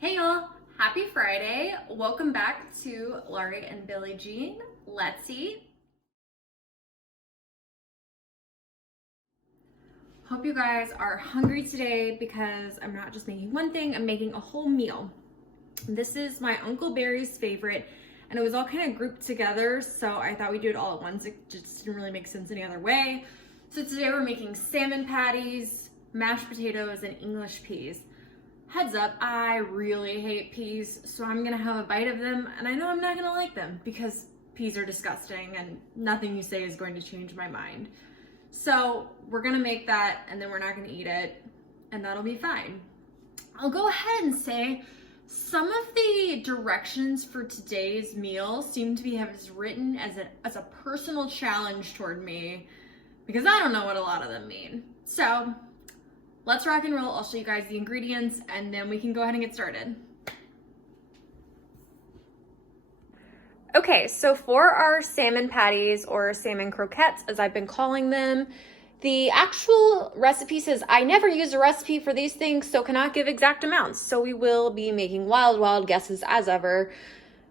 Hey y'all, happy Friday. Welcome back to Laurie and Billie Jean. Let's eat. Hope you guys are hungry today because I'm not just making one thing, I'm making a whole meal. This is my Uncle Barry's favorite and it was all kind of grouped together, so I thought we'd do it all at once. It just didn't really make sense any other way. So today we're making salmon patties, mashed potatoes, and English peas. Heads up, I really hate peas, so I'm gonna have a bite of them, and I know I'm not gonna like them because peas are disgusting and nothing you say is going to change my mind. So we're gonna make that and then we're not gonna eat it, and that'll be fine. I'll go ahead and say some of the directions for today's meal seem to be written as a personal challenge toward me because I don't know what a lot of them mean. So let's rock and roll. I'll show you guys the ingredients and then we can go ahead and get started. Okay, so for our salmon patties, or salmon croquettes as I've been calling them, the actual recipe says I never use a recipe for these things, so cannot give exact amounts. So we will be making wild guesses as ever.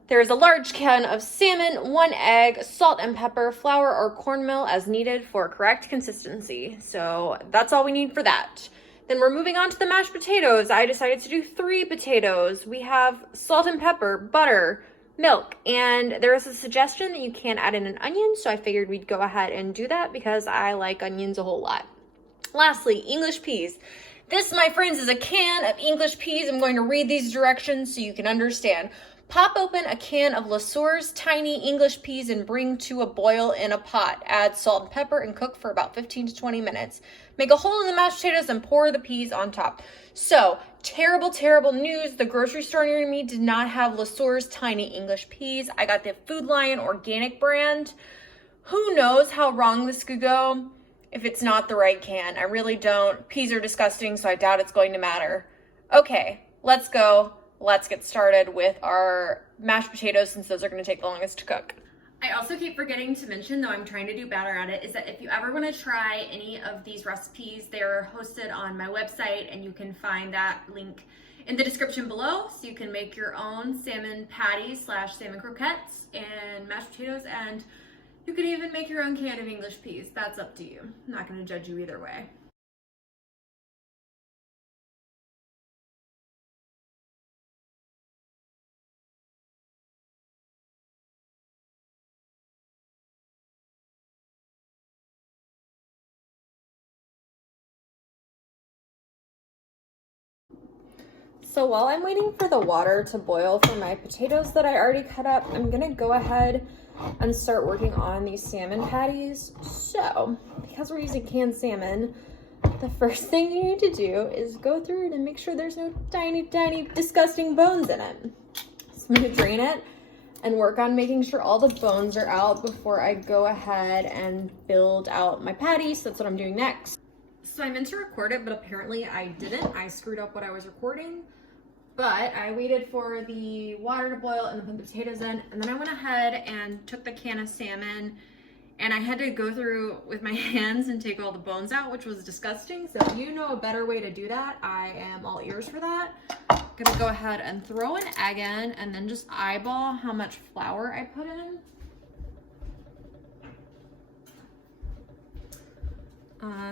There's a large can of salmon, 1 egg, salt and pepper, flour or cornmeal as needed for correct consistency. So that's all we need for that. Then we're moving on to the mashed potatoes. I decided to do 3 potatoes. We have salt and pepper, butter, milk, and there was a suggestion that you can add in an onion, so I figured we'd go ahead and do that because I like onions a whole lot. Lastly, English peas. This, my friends, is a can of English peas. I'm going to read these directions so you can understand. Pop open a can of Lesueur's tiny English peas and bring to a boil in a pot. Add salt and pepper and cook for about 15 to 20 minutes. Make a hole in the mashed potatoes and pour the peas on top. So, terrible news. The grocery store near me did not have Lesueur's tiny English peas. I got the Food Lion organic brand. Who knows how wrong this could go if it's not the right can. I really don't. Peas are disgusting, so I doubt it's going to matter. Okay, let's go. Let's get started with our mashed potatoes since those are going to take the longest to cook. I also keep forgetting to mention, though I'm trying to do better at it, is that if you ever want to try any of these recipes, they're hosted on my website and you can find that link in the description below, so you can make your own salmon patties / salmon croquettes and mashed potatoes, and you can even make your own can of English peas. That's up to you. I'm not going to judge you either way. So while I'm waiting for the water to boil for my potatoes that I already cut up, I'm gonna go ahead and start working on these salmon patties. So, because we're using canned salmon, the first thing you need to do is go through it and make sure there's no tiny disgusting bones in it. So I'm gonna drain it and work on making sure all the bones are out before I go ahead and build out my patties. So that's what I'm doing next. So I meant to record it, but apparently I didn't. I screwed up what I was recording. But I waited for the water to boil and then put the potatoes in, and then I went ahead and took the can of salmon, and I had to go through with my hands and take all the bones out, which was disgusting. So if you know a better way to do that, I am all ears for that. I'm gonna go ahead and throw an egg in and then just eyeball how much flour I put in.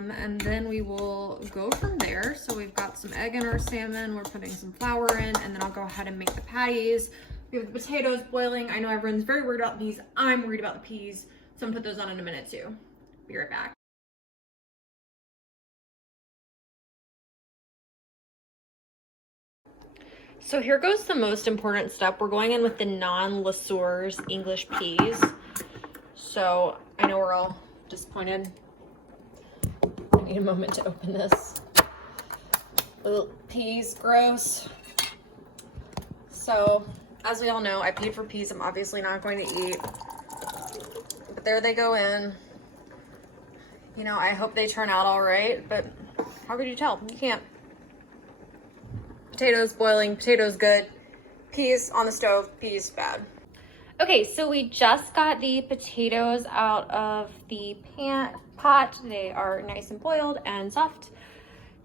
And then we will go from there. So we've got some egg in our salmon, we're putting some flour in, and then I'll go ahead and make the patties. We have the potatoes boiling. I know everyone's very worried about the peas. I'm worried about the peas, so I'm gonna put those on in a minute too. Be right back. So here goes the most important step. We're going in with the non-Lesueur's English peas. So I know we're all disappointed. I need a moment to open this. Little peas, gross. So, as we all know, I paid for peas I'm obviously not going to eat. But there they go in. You know, I hope they turn out all right, but how could you tell? You can't. Potatoes boiling, potatoes good. Peas on the stove, peas bad. Okay, so we just got the potatoes out of the pot. They are nice and boiled and soft.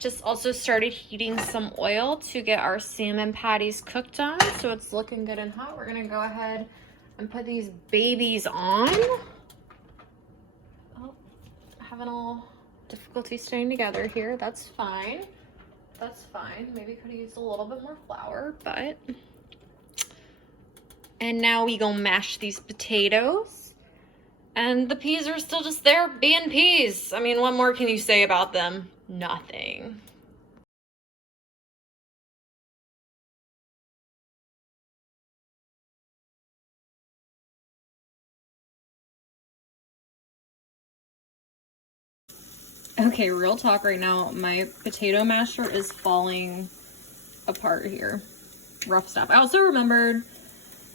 Just also started heating some oil to get our salmon patties cooked on. So it's looking good and hot. We're gonna go ahead and put these babies on. Oh, having a little difficulty staying together here. That's fine. That's fine. Maybe could have used a little bit more flour, but. And now we gonna mash these potatoes. And the peas are still just there being peas. I mean, what more can you say about them? Nothing. Okay, real talk right now. My potato masher is falling apart here. Rough stuff. I also remembered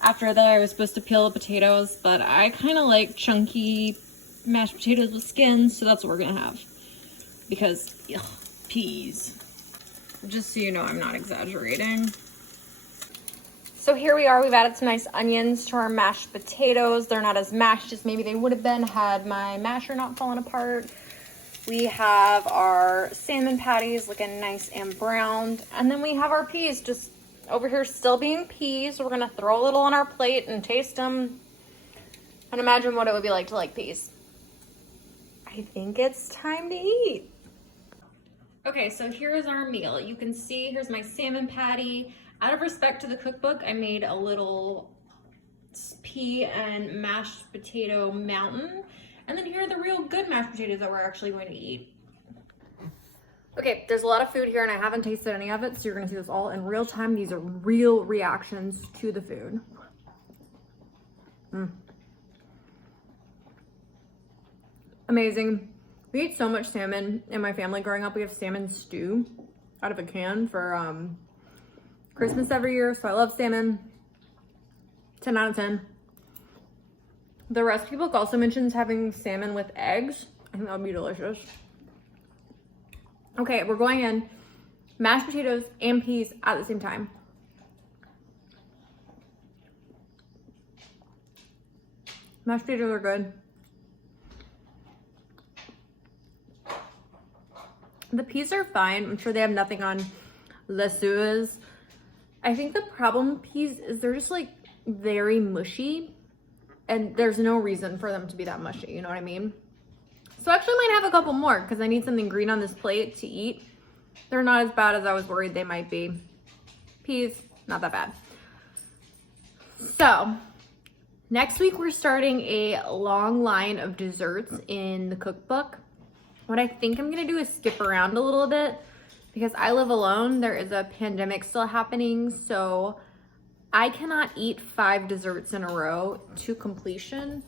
after that I was supposed to peel the potatoes, but I kind of like chunky mashed potatoes with skins, so that's what we're gonna have. Because, ugh, peas. Just so you know, I'm not exaggerating. So here we are, we've added some nice onions to our mashed potatoes. They're not as mashed as maybe they would have been had my masher not fallen apart. We have our salmon patties looking nice and browned. And then we have our peas just over here still being peas. We're gonna throw a little on our plate and taste them and imagine what it would be like to like peas. I think it's time to eat. Okay, so here's our meal. You can see, here's my salmon patty. Out of respect to the cookbook, I made a little pea and mashed potato mountain. And then here are the real good mashed potatoes that we're actually going to eat. Okay, there's a lot of food here and I haven't tasted any of it, so you're gonna see this all in real time. These are real reactions to the food. Amazing. We eat so much salmon in my family growing up. We have salmon stew out of a can for Christmas every year, so I love salmon. 10 out of 10. The recipe book also mentions having salmon with eggs. I think that would be delicious. Okay, we're going in mashed potatoes and peas at the same time. Mashed potatoes are good. The peas are fine. I'm sure they have nothing on lesueurs. I think the problem with peas is they're just like very mushy. And there's no reason for them to be that mushy, you know what I mean? So I actually might have a couple more because I need something green on this plate to eat. They're not as bad as I was worried they might be. Peas, not that bad. So next week we're starting a long line of desserts in the cookbook. What I think I'm gonna do is skip around a little bit because I live alone. There is a pandemic still happening, so I cannot eat 5 desserts in a row to completion,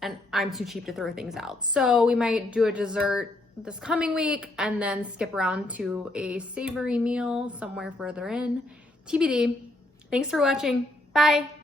and I'm too cheap to throw things out. So we might do a dessert this coming week and then skip around to a savory meal somewhere further in. TBD. Thanks for watching. Bye.